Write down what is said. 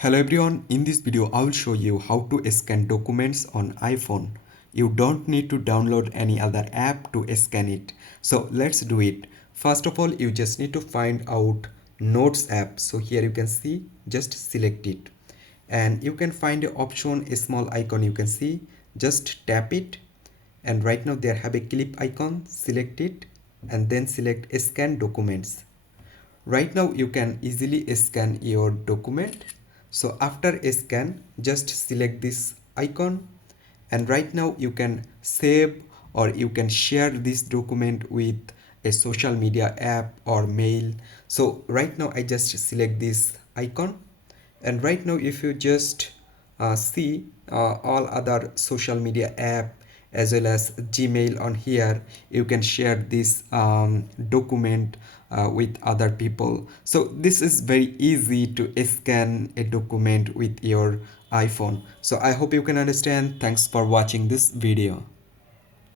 Hello everyone, in this video I will show you how to scan documents on iPhone. You don't need to download any other app to scan it. So let's do it. First of all, you just need to find out Notes app. So here you can see, just select it. And you can find the option, a small icon you can see, just tap it. And right now there have a clip icon, select it and then select scan documents. Right now you can easily scan your document. So after a scan, just select this icon and right now you can save or you can share this document with a social media app or mail. So right now I just select this icon, and right now if you just see all other social media app as well as Gmail on here, you can share this document with other people. So this is very easy to scan a document with your iPhone. So I hope you can understand. Thanks for watching this video.